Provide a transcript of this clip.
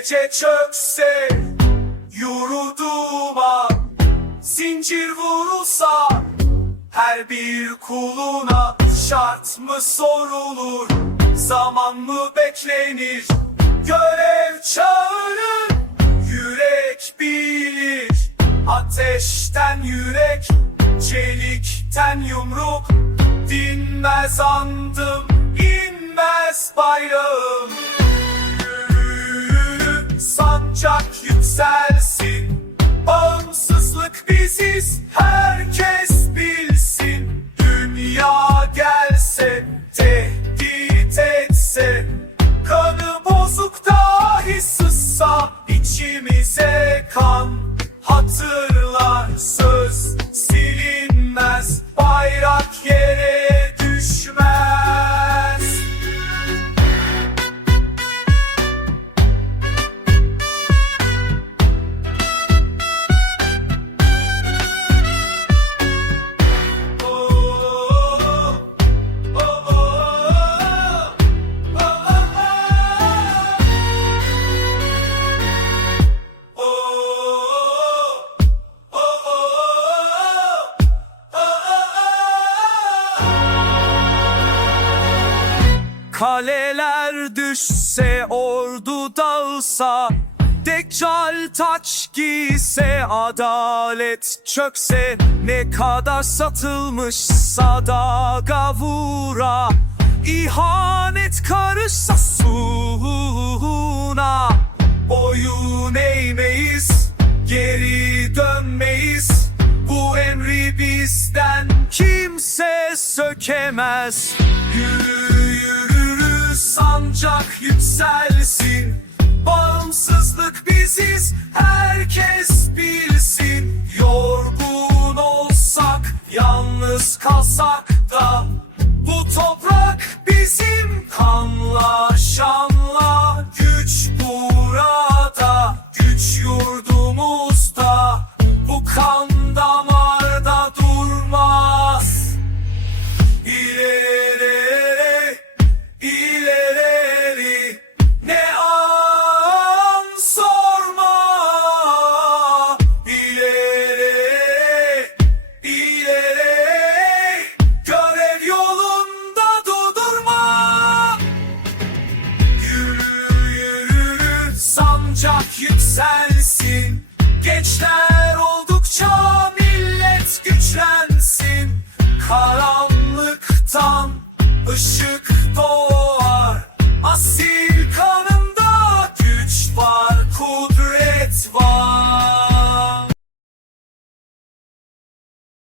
Gece çökse yurduma Zincir vurulsa her bir kuluna Şart mı sorulur? Zaman mı beklenir? Görev çağırır yürek bilir. Ateşten yürek çelikten yumruk. Dinmez andım inmez bayrağım Kaleler düşse, ordu dağılsa Deccal taç giyse, adalet çökse Ne kadar satılmışsa da gavura İhanet karışsa suna sökemez Yürü yürü sancak yükselsin. Bağımsızlık biziz herkes bilsin. Yorgun olsak yalnız kalsak da Bu toprak bizim Uçak yükselsin. Gençler oldukça millet güçlensin. Karanlıktan ışık doğar. Asil kal